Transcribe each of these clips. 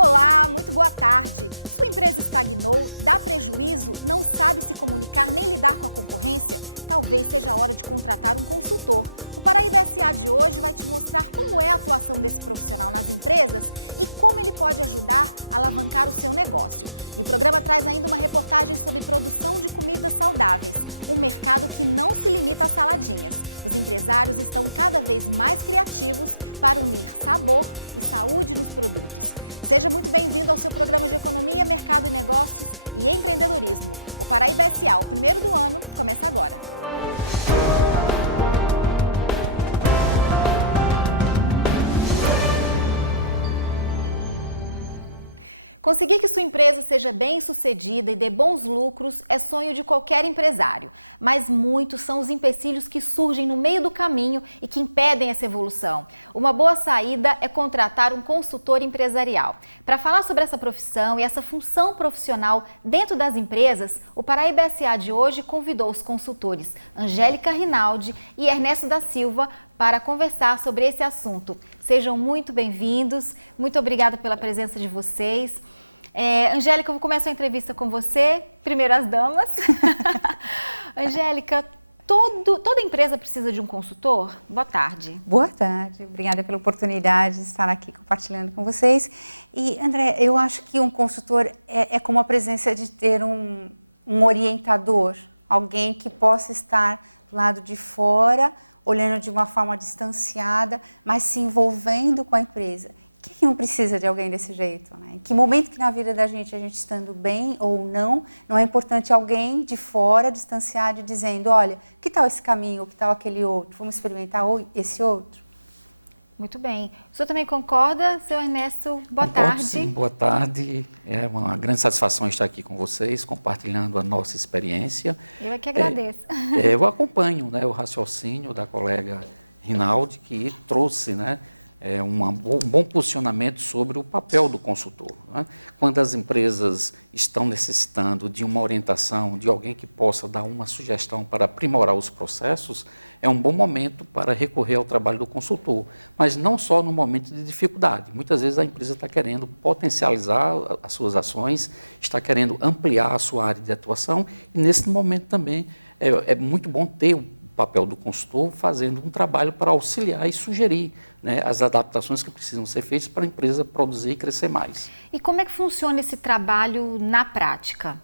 Olá, muito boa tarde. Sua empresa estagnou, dá prejuízo, não sabe se comunicar nem lidar com a concorrência? Talvez seja a hora de contratar um consultor. O Paraíba SA de hoje vai te mostrar como é a atuação desse profissional nas empresas e como ele pode ajudar a alavancar o seu negócio. E o programa traz ainda uma reportagem sobre produção de comidas saudáveis, um mercado que não se limita a saladinhas. Os empresários estão cada vez mais criativos para unir sabor e saúde nos produtos. Seja muito bem-vindo ao seu programa de Economia, Mercado e Negócios e Empreendedorismo. O Paraíba SA, o primeiro do ano, começa agora. Conseguir que sua empresa seja bem-sucedida e dê bons lucros é sonho de qualquer empresário, mas muitos são os empecilhos que surgem no meio do caminho e que impedem essa evolução. Uma boa saída é contratar um consultor empresarial. Para falar sobre essa profissão e essa função profissional dentro das empresas, o Paraíba SA de hoje convidou os consultores Angélica Rinaldi e Ernesto da Silva para conversar sobre esse assunto. Sejam muito bem-vindos, muito obrigada pela presença de vocês. Angélica, eu vou começar a entrevista com você, primeiro as damas. Angélica, toda empresa precisa de um consultor? Boa tarde. Boa tarde, obrigada pela oportunidade de estar aqui compartilhando com vocês. E, André, eu acho que um consultor é como a presença de ter um orientador, alguém que possa estar do lado de fora, olhando de uma forma distanciada, mas se envolvendo com a empresa. Quem que não precisa de alguém desse jeito, né? Em que momento que na vida da gente, a gente estando bem ou não é importante alguém de fora, distanciado, dizendo, olha, que tal esse caminho, que tal aquele outro? Vamos experimentar esse outro? Muito bem. O senhor também concorda, seu Ernesto? Boa tarde. Sim, boa tarde. É uma grande satisfação estar aqui com vocês, compartilhando a nossa experiência. Eu é que agradeço. Eu acompanho, né, o raciocínio da colega Rinaldi, que trouxe, né, um bom posicionamento sobre o papel do consultor, né? Quando as empresas estão necessitando de uma orientação, de alguém que possa dar uma sugestão para aprimorar os processos, é um bom momento para recorrer ao trabalho do consultor, mas não só no momento de dificuldade. Muitas vezes a empresa está querendo potencializar as suas ações, está querendo ampliar a sua área de atuação e nesse momento também é muito bom ter o papel do consultor fazendo um trabalho para auxiliar e sugerir, né, as adaptações que precisam ser feitas para a empresa produzir e crescer mais. E como é que funciona esse trabalho na prática?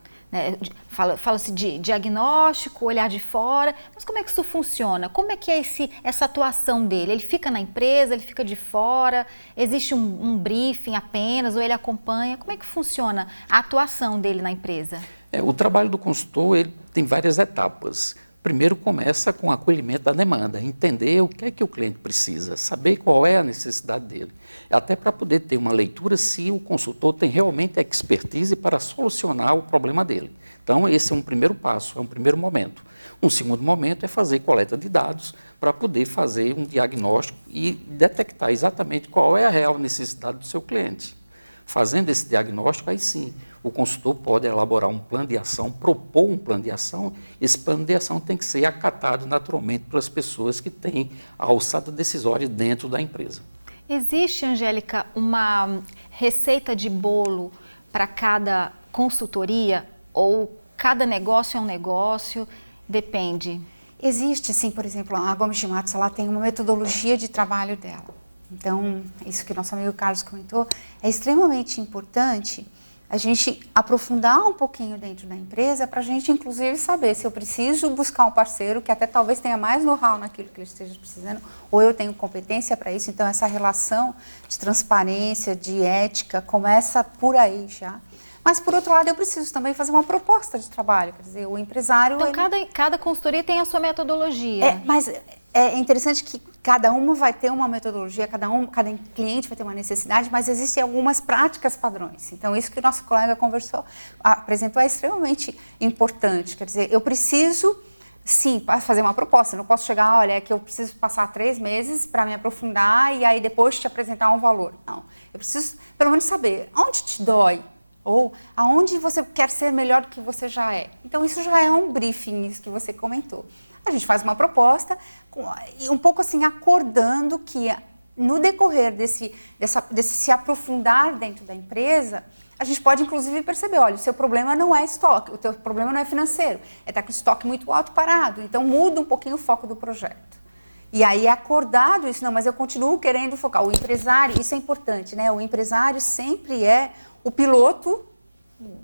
Fala-se de diagnóstico, olhar de fora, mas como é que isso funciona? Como é que é essa atuação dele? Ele fica na empresa, ele fica de fora? Existe um briefing apenas ou ele acompanha? Como é que funciona a atuação dele na empresa? O trabalho do consultor ele tem várias etapas. Primeiro começa com o acolhimento da demanda, entender o que é que o cliente precisa, saber qual é a necessidade dele, até para poder ter uma leitura se o consultor tem realmente expertise para solucionar o problema dele. Então esse é um primeiro passo, é um primeiro momento. Um segundo momento é fazer coleta de dados para poder fazer um diagnóstico e detectar exatamente qual é a real necessidade do seu cliente. Fazendo esse diagnóstico, aí sim, o consultor pode elaborar um plano de ação, propor um plano de ação. Esse plano de ação tem que ser acatado naturalmente pelas pessoas que têm a alçada decisória dentro da empresa. Existe, Angélica, uma receita de bolo para cada consultoria ou cada negócio é um negócio? Depende. Existe, sim, por exemplo, a Gomes de Matos, ela tem uma metodologia de trabalho dela. Então, isso que nosso amigo Carlos comentou, é extremamente importante a gente aprofundar um pouquinho dentro da empresa para a gente, inclusive, saber se eu preciso buscar um parceiro que até talvez tenha mais know-how naquilo que ele esteja precisando, ou eu tenho competência para isso. Então, essa relação de transparência, de ética, começa por aí já. Mas, por outro lado, eu preciso também fazer uma proposta de trabalho. Quer dizer, o empresário... Então, cada consultoria tem a sua metodologia. Mas é interessante que cada uma vai ter uma metodologia, cada cliente vai ter uma necessidade, mas existem algumas práticas padrões. Então, isso que o nosso colega apresentou é extremamente importante. Quer dizer, eu preciso, sim, fazer uma proposta. Eu não posso chegar, olha, é que eu preciso passar 3 meses para me aprofundar e aí depois te apresentar um valor. Não, eu preciso, pelo menos, saber onde te dói, ou aonde você quer ser melhor do que você já é. Então, isso já é um briefing, isso que você comentou. A gente faz uma proposta, um pouco assim, acordando que no decorrer desse se aprofundar dentro da empresa, a gente pode, inclusive, perceber, olha, o seu problema não é estoque, o teu problema não é financeiro, é estar com o estoque muito alto parado, então muda um pouquinho o foco do projeto. E aí é acordado isso, não, mas eu continuo querendo focar. O empresário, isso é importante, né? O empresário sempre é o piloto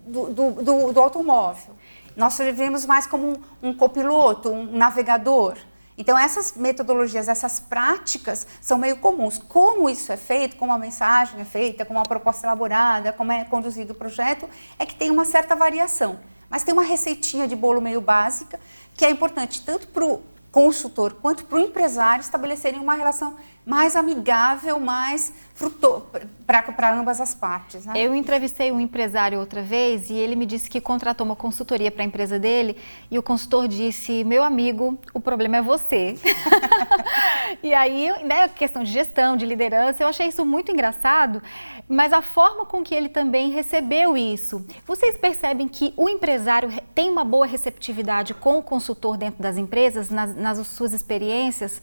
do automóvel. Nós vivemos mais como um copiloto, um navegador. Então, essas metodologias, essas práticas são meio comuns. Como isso é feito, como a mensagem é feita, como a proposta é elaborada, como é conduzido o projeto, é que tem uma certa variação. Mas tem uma receitinha de bolo meio básica, que é importante tanto para o consultor quanto para o empresário estabelecerem uma relação mais amigável, mais para ambas as partes. Né? Eu entrevistei um empresário outra vez e ele me disse que contratou uma consultoria para a empresa dele e o consultor disse, meu amigo, o problema é você. E aí, né, questão de gestão, de liderança, eu achei isso muito engraçado, mas a forma com que ele também recebeu isso. Vocês percebem que o empresário tem uma boa receptividade com o consultor dentro das empresas, nas suas experiências,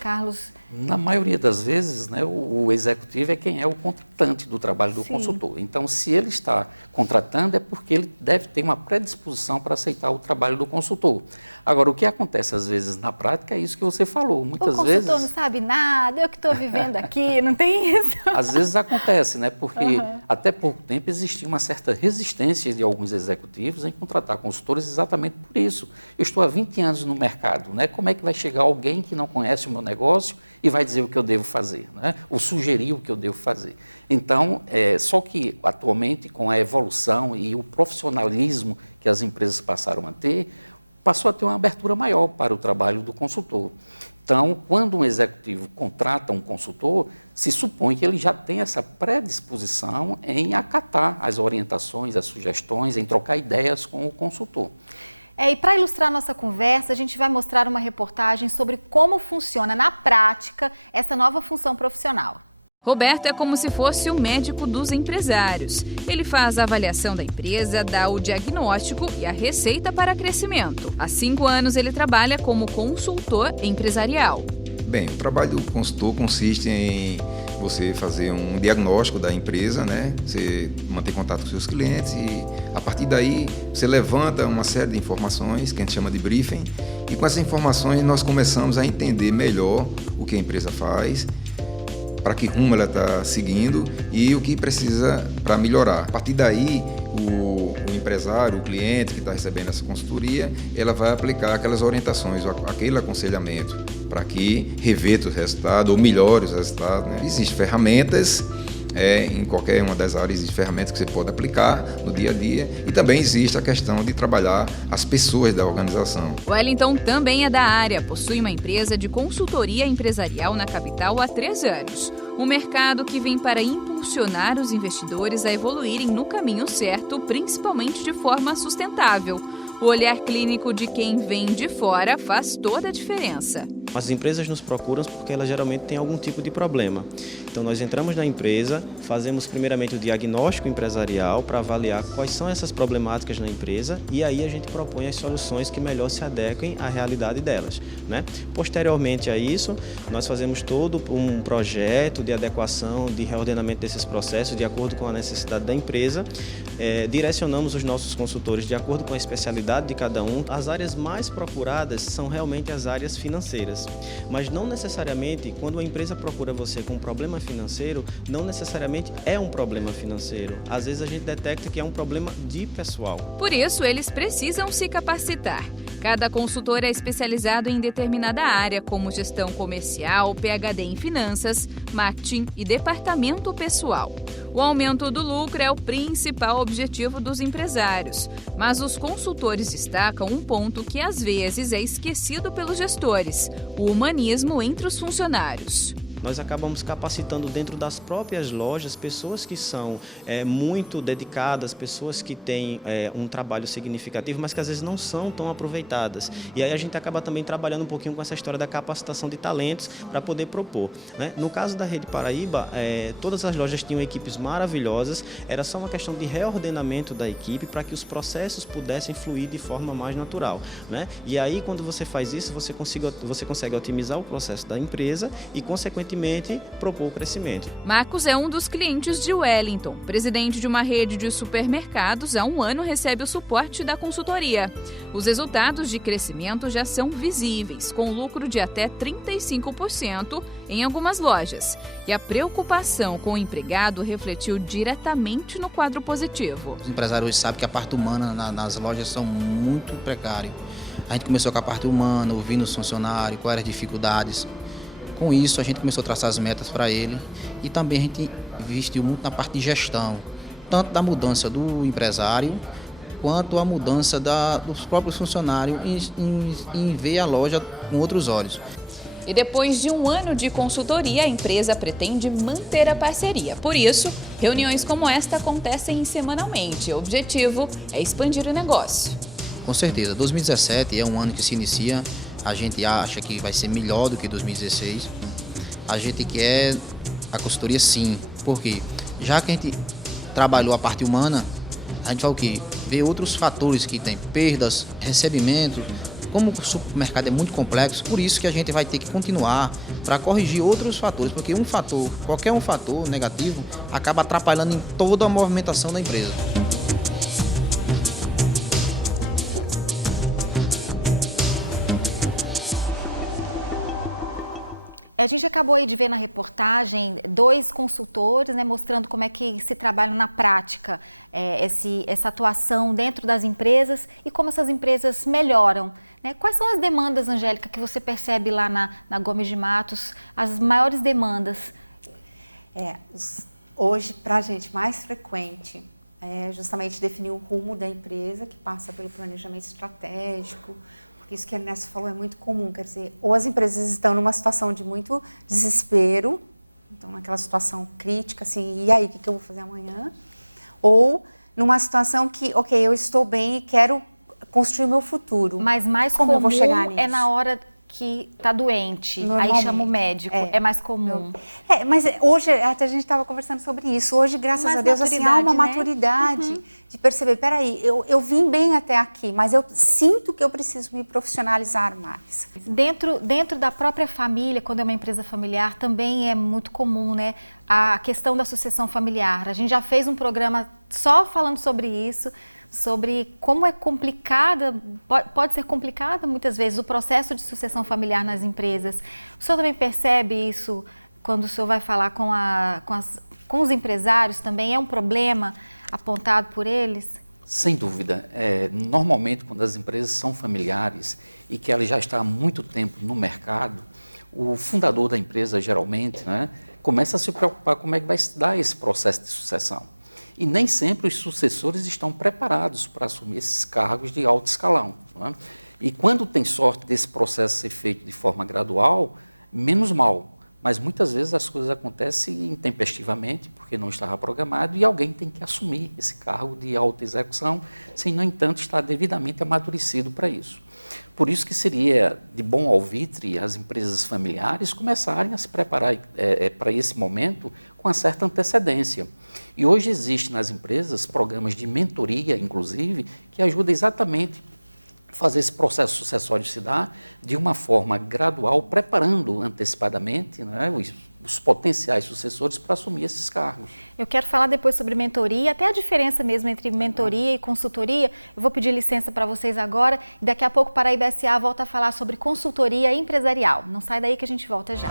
Carlos? Na maioria das vezes, né, o executivo é quem é o contratante do trabalho do consultor. Então, se ele está contratando, é porque ele deve ter uma predisposição para aceitar o trabalho do consultor. Agora, o que acontece às vezes na prática é isso que você falou. Muitas vezes... O consultor não sabe nada, eu que estou vivendo aqui, não tem isso? Às vezes acontece, né? Porque até pouco tempo existia uma certa resistência de alguns executivos em contratar consultores exatamente por isso. Eu estou há 20 anos no mercado, né? Como é que vai chegar alguém que não conhece o meu negócio e vai dizer o que eu devo fazer, né? Ou sugerir o que eu devo fazer. Então, só que atualmente, com a evolução e o profissionalismo que as empresas passaram a ter, passou a ter uma abertura maior para o trabalho do consultor. Então, quando um executivo contrata um consultor, se supõe que ele já tem essa predisposição em acatar as orientações, as sugestões, em trocar ideias com o consultor. E para ilustrar nossa conversa, a gente vai mostrar uma reportagem sobre como funciona na prática essa nova função profissional. Roberto é como se fosse o médico dos empresários. Ele faz a avaliação da empresa, dá o diagnóstico e a receita para crescimento. Há 5 anos ele trabalha como consultor empresarial. Bem, o trabalho do consultor consiste em você fazer um diagnóstico da empresa, né? Você manter contato com seus clientes e, a partir daí, você levanta uma série de informações, que a gente chama de briefing, e com essas informações nós começamos a entender melhor o que a empresa faz, para que rumo ela está seguindo e o que precisa para melhorar. A partir daí, o empresário, o cliente que está recebendo essa consultoria, ela vai aplicar aquelas orientações, aquele aconselhamento, para que reverta os resultados ou melhore os resultados. Né? Existem ferramentas, em qualquer uma das áreas, existem ferramentas que você pode aplicar no dia a dia e também existe a questão de trabalhar as pessoas da organização. O Wellington também é da área, possui uma empresa de consultoria empresarial na capital há 3 anos. Um mercado que vem para impulsionar os investidores a evoluírem no caminho certo, principalmente de forma sustentável. O olhar clínico de quem vem de fora faz toda a diferença. As empresas nos procuram porque elas geralmente têm algum tipo de problema. Então nós entramos na empresa, fazemos primeiramente o diagnóstico empresarial para avaliar quais são essas problemáticas na empresa e aí a gente propõe as soluções que melhor se adequem à realidade delas, né? Posteriormente a isso, nós fazemos todo um projeto de adequação, de reordenamento desses processos de acordo com a necessidade da empresa, direcionamos os nossos consultores de acordo com a especialidade de cada um. As áreas mais procuradas são realmente as áreas financeiras, mas não necessariamente quando a empresa procura você com um problema financeiro, não necessariamente é um problema financeiro. Às vezes a gente detecta que é um problema de pessoal. Por isso, eles precisam se capacitar. Cada consultor é especializado em determinada área, como gestão comercial, PhD em finanças, marketing e departamento pessoal. O aumento do lucro é o principal objetivo dos empresários, mas os consultores destacam um ponto que às vezes é esquecido pelos gestores: o humanismo entre os funcionários. Nós acabamos capacitando dentro das próprias lojas pessoas que são muito dedicadas, pessoas que têm um trabalho significativo, mas que às vezes não são tão aproveitadas. E aí a gente acaba também trabalhando um pouquinho com essa história da capacitação de talentos para poder propor, né? No caso da Rede Paraíba, todas as lojas tinham equipes maravilhosas, era só uma questão de reordenamento da equipe para que os processos pudessem fluir de forma mais natural, né? E aí quando você faz isso, você consegue otimizar o processo da empresa e, consequentemente, consequentemente, propor o crescimento. Marcos é um dos clientes de Wellington. Presidente de uma rede de supermercados, há 1 ano recebe o suporte da consultoria. Os resultados de crescimento já são visíveis, com lucro de até 35% em algumas lojas. E a preocupação com o empregado refletiu diretamente no quadro positivo. Os empresários hoje sabem que a parte humana nas lojas são muito precárias. A gente começou com a parte humana, ouvindo os funcionários, quais eram as dificuldades. Com isso, a gente começou a traçar as metas para ele e também a gente investiu muito na parte de gestão, tanto da mudança do empresário, quanto a mudança dos próprios funcionários em ver a loja com outros olhos. E depois de 1 ano de consultoria, a empresa pretende manter a parceria. Por isso, reuniões como esta acontecem semanalmente. O objetivo é expandir o negócio. Com certeza, 2017 é um ano que se inicia, a gente acha que vai ser melhor do que 2016. A gente quer a consultoria sim, porque já que a gente trabalhou a parte humana, a gente vai o quê? Ver outros fatores que tem perdas, recebimentos. Como o supermercado é muito complexo, por isso que a gente vai ter que continuar para corrigir outros fatores, porque qualquer um fator negativo, acaba atrapalhando em toda a movimentação da empresa. A gente acabou aí de ver na reportagem 2 consultores, né, mostrando como é que se trabalha na prática essa atuação dentro das empresas e como essas empresas melhoram. Né? Quais são as demandas, Angélica, que você percebe lá na Gomes de Matos, as maiores demandas? Hoje, para a gente, mais frequente é justamente definir o rumo da empresa, que passa pelo planejamento estratégico. Isso que a Ernesto falou é muito comum, quer dizer, ou as empresas estão numa situação de muito desespero, então naquela situação crítica, assim, e aí, o que eu vou fazer amanhã? Ou numa situação que, ok, eu estou bem e quero construir o meu futuro. Mas mais como comum eu vou chegar nisso? É na hora que está doente, aí chama o médico, é mais comum. Mas hoje, até a gente estava conversando sobre isso, hoje, graças a Deus, assim, há uma maturidade de perceber, peraí, eu vim bem até aqui, mas eu sinto que eu preciso me profissionalizar mais. Dentro da própria família, quando é uma empresa familiar, também é muito comum, né, a questão da sucessão familiar. A gente já fez um programa só falando sobre isso, sobre como é complicada, pode ser complicada muitas vezes o processo de sucessão familiar nas empresas. O senhor também percebe isso quando o senhor vai falar com os empresários também? É um problema apontado por eles? Sem dúvida. Normalmente, quando as empresas são familiares e que ela já está há muito tempo no mercado, o fundador da empresa, geralmente, né, começa a se preocupar como é que vai se dar esse processo de sucessão. E nem sempre os sucessores estão preparados para assumir esses cargos de alto escalão. Né? E quando tem sorte desse processo ser feito de forma gradual, menos mal. Mas muitas vezes as coisas acontecem intempestivamente, porque não estava programado, e alguém tem que assumir esse cargo de alta execução, sem, no entanto, estar devidamente amadurecido para isso. Por isso que seria de bom alvitre as empresas familiares começarem a se preparar para esse momento com uma certa antecedência. E hoje existe nas empresas programas de mentoria, inclusive, que ajudam exatamente a fazer esse processo sucessório se dar de uma forma gradual, preparando antecipadamente, né, os potenciais sucessores para assumir esses cargos. Eu quero falar depois sobre mentoria, até a diferença mesmo entre mentoria e consultoria. Eu vou pedir licença para vocês agora e daqui a pouco Paraíba SA volta a falar sobre consultoria empresarial. Não sai daí que a gente volta já.